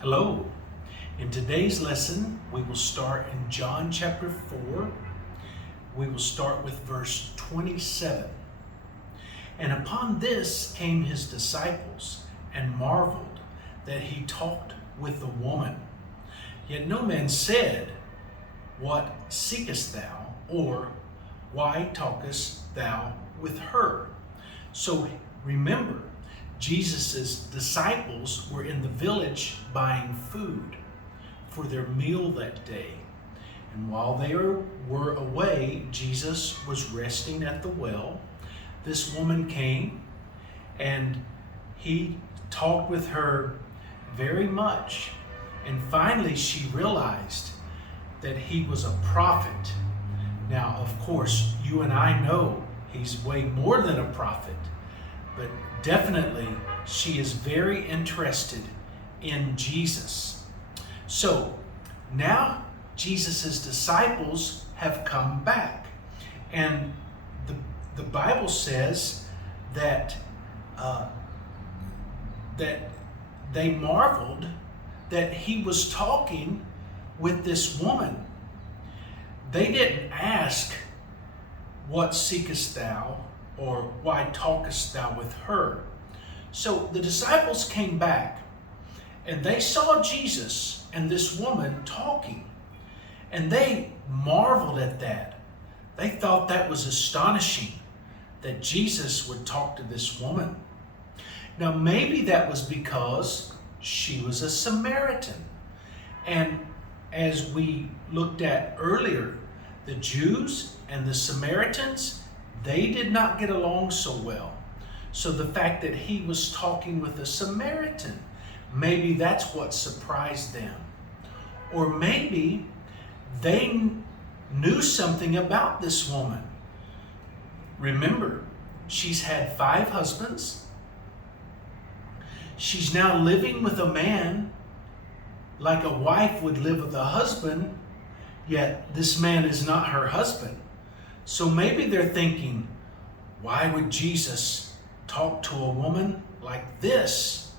Hello. In today's lesson, we will start in John chapter 4. We will start with verse 27. And upon this came his disciples and marveled that he talked with the woman. Yet no man said, "What seekest thou?" or "Why talkest thou with her?" So remember, Jesus' disciples were in the village buying food for their meal that day. And while they were away, Jesus was resting at the well. This woman came and he talked with her very much. And finally she realized that he was a prophet. Now, of course, you and I know he's way more than a prophet, but definitely she is very interested in Jesus. So now Jesus' disciples have come back, and the Bible says that that they marveled that he was talking with this woman. They didn't ask, "What seekest thou?" or "Why talkest thou with her?" So the disciples came back and they saw Jesus and this woman talking, and they marveled at that. They thought that was astonishing that Jesus would talk to this woman. Now maybe that was because she was a Samaritan. And as we looked at earlier, the Jews and the Samaritans, they did not get along so well. So the fact that he was talking with a Samaritan, maybe that's what surprised them. Or maybe they knew something about this woman. Remember, she's had 5 husbands. She's now living with a man like a wife would live with a husband, yet this man is not her husband. So maybe they're thinking, why would Jesus talk to a woman like this?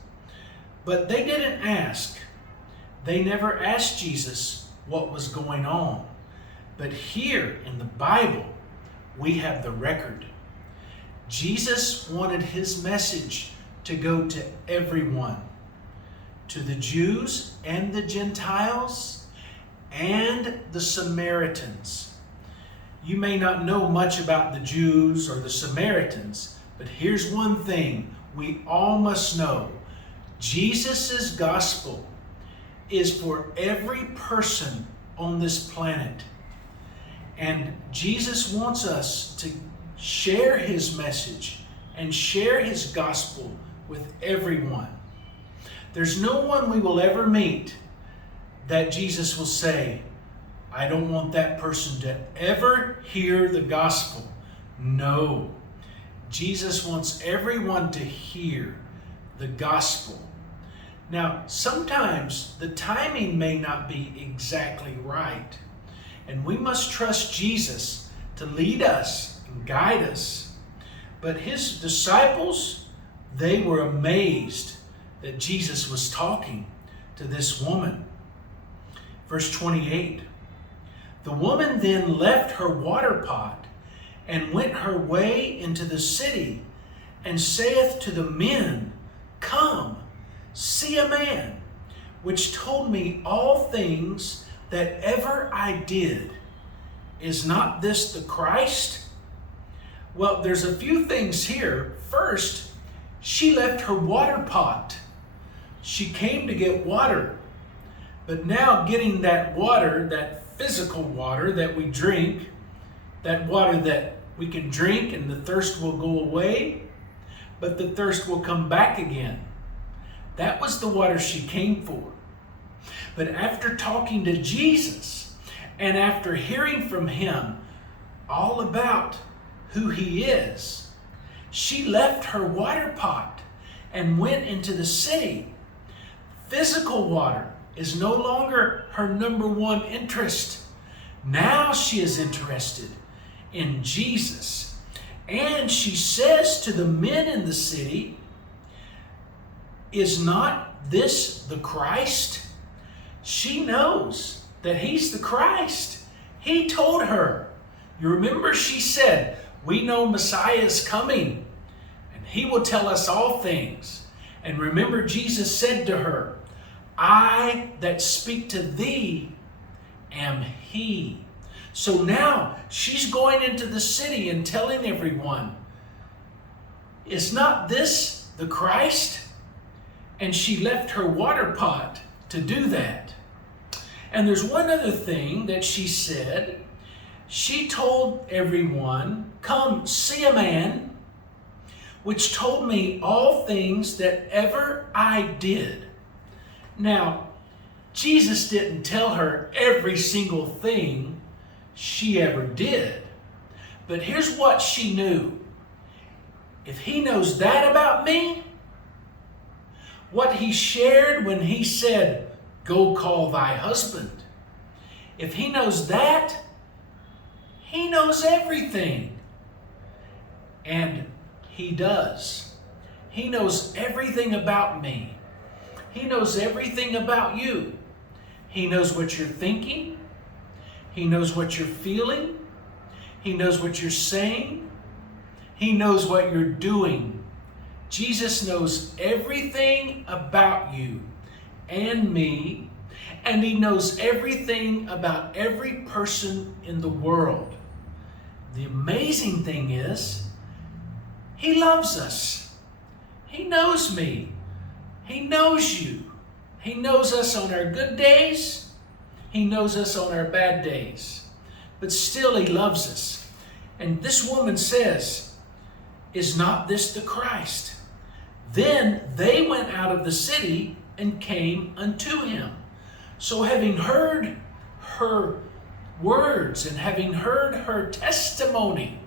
But they didn't ask. They never asked Jesus what was going on. But here in the Bible, we have the record. Jesus wanted his message to go to everyone, to the Jews and the Gentiles and the Samaritans. You may not know much about the Jews or the Samaritans, but here's one thing we all must know. Jesus' gospel is for every person on this planet. And Jesus wants us to share his message and share his gospel with everyone. There's no one we will ever meet that Jesus will say, "I don't want that person to ever hear the gospel." No. Jesus wants everyone to hear the gospel. Now, sometimes the timing may not be exactly right, and we must trust Jesus to lead us and guide us. But his disciples, they were amazed that Jesus was talking to this woman. Verse 28. The woman then left her water pot and went her way into the city, and saith to the men, "Come, see a man, which told me all things that ever I did. Is not this the Christ?" Well, there's a few things here. First, she left her water pot. She came to get water, but now getting that water, that physical water that we drink, that water that we can drink and the thirst will go away, but the thirst will come back again. That was the water she came for. But after talking to Jesus and after hearing from him all about who he is, she left her water pot and went into the city. Physical water is no longer her number one interest. Now she is interested in Jesus. And she says to the men in the city, Is not this the Christ? She knows that he's the Christ. He told her. You remember she said, we know Messiah is coming and he will tell us all things. And remember Jesus said to her, I that speak to thee am he. So now she's going into the city and telling everyone, is not this the Christ? And she left her water pot to do that. And there's one other thing that she said. She told everyone, come see a man which told me all things that ever I did. Now, Jesus didn't tell her every single thing she ever did. But here's what she knew. If he knows that about me, what he shared when he said, go call thy husband. If he knows that, he knows everything. And he does. He knows everything about me. He knows everything about you. He knows what you're thinking. He knows what you're feeling. He knows what you're saying. He knows what you're doing. Jesus knows everything about you and me, and he knows everything about every person in the world. The amazing thing is, he loves us. He knows me. He knows you. He knows us on our good days. He knows us on our bad days. But still he loves us. And this woman says, is not this the Christ? Then they went out of the city and came unto him. So having heard her words and having heard her testimony,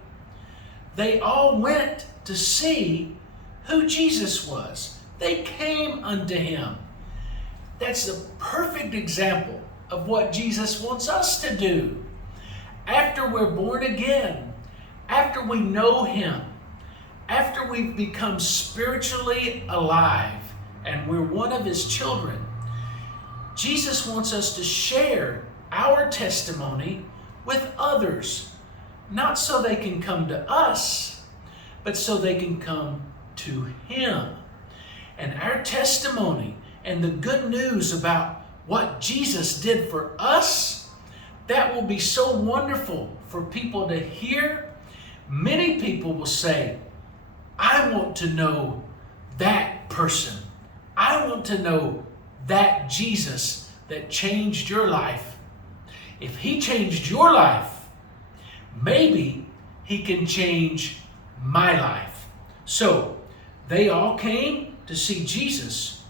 they all went to see who Jesus was. They came unto him. That's a perfect example of what Jesus wants us to do. After we're born again, after we know him, after we've become spiritually alive and we're one of his children, Jesus wants us to share our testimony with others, not so they can come to us, but so they can come to him. And our testimony and the good news about what Jesus did for us, that will be so wonderful for people to hear. Many people will say, I want to know that person. I want to know that Jesus that changed your life. If he changed your life, maybe he can change my life. So they all came to see Jesus.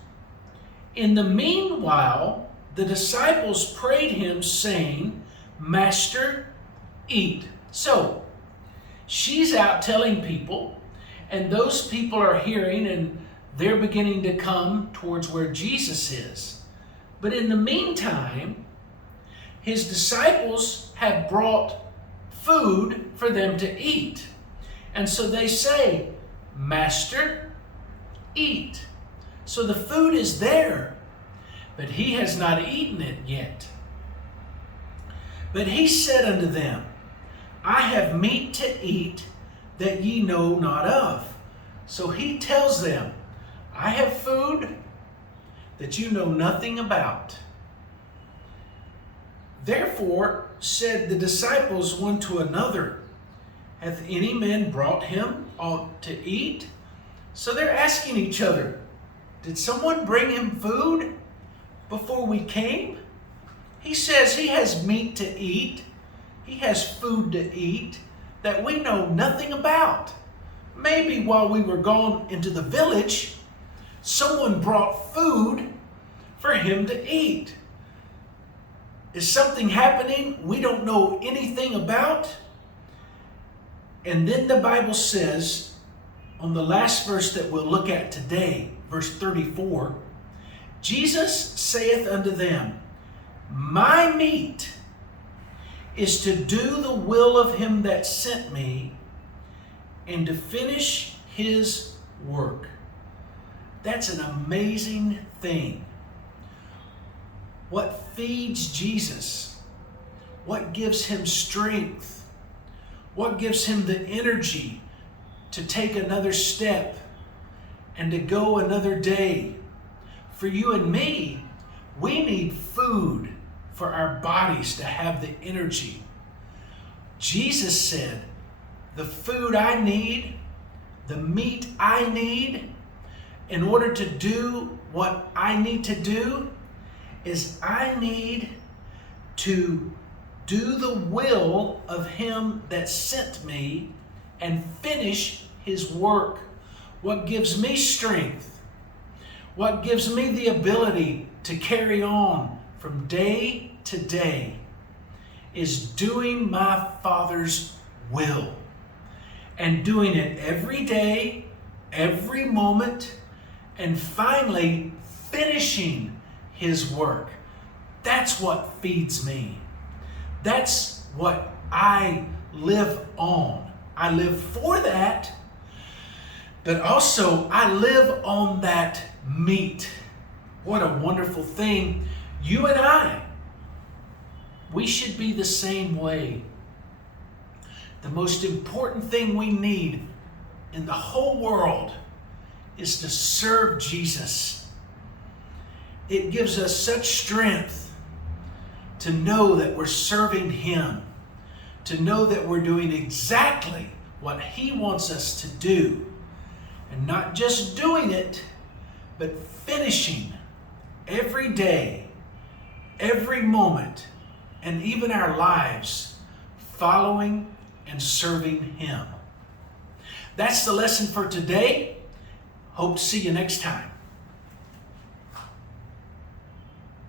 In the meanwhile, the disciples prayed him, saying, Master, eat. So she's out telling people, and those people are hearing, and they're beginning to come towards where Jesus is. But in the meantime, his disciples have brought food for them to eat. And so they say, Master, eat. So the food is there, but he has not eaten it yet. But he said unto them, I have meat to eat that ye know not of. So he tells them, I have food that you know nothing about. Therefore said the disciples one to another, hath any man brought him aught to eat? So they're asking each other, did someone bring him food before we came? He says he has meat to eat. He has food to eat that we know nothing about. Maybe while we were gone into the village, someone brought food for him to eat. Is something happening we don't know anything about? And then the Bible says, on the last verse that we'll look at today, verse 34, Jesus saith unto them, My meat is to do the will of him that sent me and to finish his work. That's an amazing thing. What feeds Jesus? What gives him strength? What gives him the energy to take another step and to go another day? For you and me, we need food for our bodies to have the energy. Jesus said, the food I need, the meat I need, in order to do what I need to do, is I need to do the will of him that sent me and finish his work. What gives me strength, what gives me the ability to carry on from day to day, is doing my Father's will. And doing it every day, every moment, and finally finishing his work. That's what feeds me. That's what I live on. I live for that, but also I live on that meat. What a wonderful thing. You and I, we should be the same way. The most important thing we need in the whole world is to serve Jesus. It gives us such strength to know that we're serving him, to know that we're doing exactly what he wants us to do, and not just doing it, but finishing every day, every moment, and even our lives following and serving him. That's the lesson for today. Hope to see you next time.